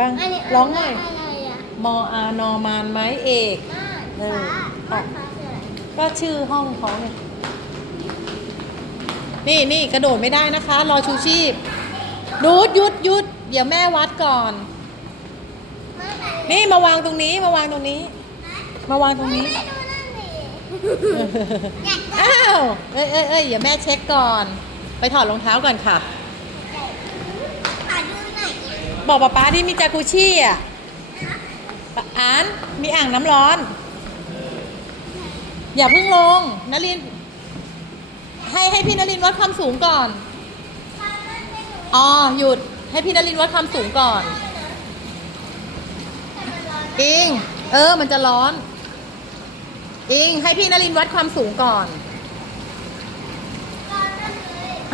ฟังอันนี้ร้องหน่อยอะไรอะมออานอมานไม้เอกน่าเออฟ้าค่ะฟ้าคืออะไรก็ชื่อห้องเขาไงนี่นี่กระโดดไม่ได้นะคะ รอชูชีพดูดหยุดหยุดเดี๋ยวแม่วัดก่อนไม่ไหนนี่มาวางตรงนี้มาวางตรงนี้ มาวางตรงนี้ไม่ดูนั่นดิอยากได้อ้าวเอ้ยเอ้ยเอ้ยเดี๋ยวแม่เช็คก่อน ไปถอดรองเท้าก่อนค่ะ ขอดูหน่อยอะ บอกป๊าป๊าที่มีจากุชี่อะอ่านมีอ่างน้ำร้อน อย่าเพิ่งลงนลิน ให้ให้พี่นลินวัดความสูงก่อน อ๋อ หยุด ให้พี่นลินวัดความสูงก่อนอิง เออ มันจะร้อน อิง ให้พี่นลินวัดความสูงก่อน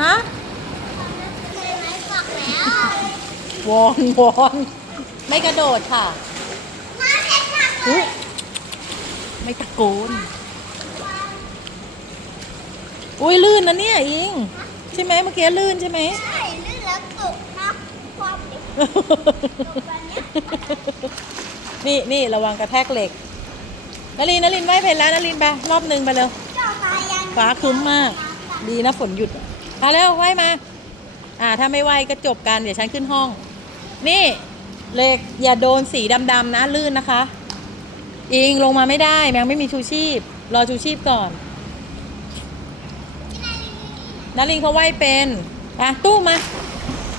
ฮะ เคยไหมบอกแล้ว วอนวอนไม่กระโดดค่ะมาเด็ดหนักเลอุ๊ยยไม่ตะโกนอุ้ยลื่นนะเนี่ยอิงใช่ไหมเมื่อกี้ลื่นใช่ไหมใช่ลื่นแล้วตกนะความดินี่นี่ระวังกระแทกเหล็กนลินนลินไหวเพลแล้วนลินไปรอบหนึ่งไปเร็วเจ้าตายังฟ้าครึ้มมาก ดีนะฝนหยุดมาเร็วไหวมา อ่าถ้าไม่ไหวก็จบกันเดี๋ยวฉันขึ้นห้อง นี่เหล็กอย่าโดนสีดำๆนะลื่นนะคะ อิงลงมาไม่ได้แมงไม่มีชูชีพ รอชูชีพก่อนนาริงเขาไหวเป็นอะตู้มา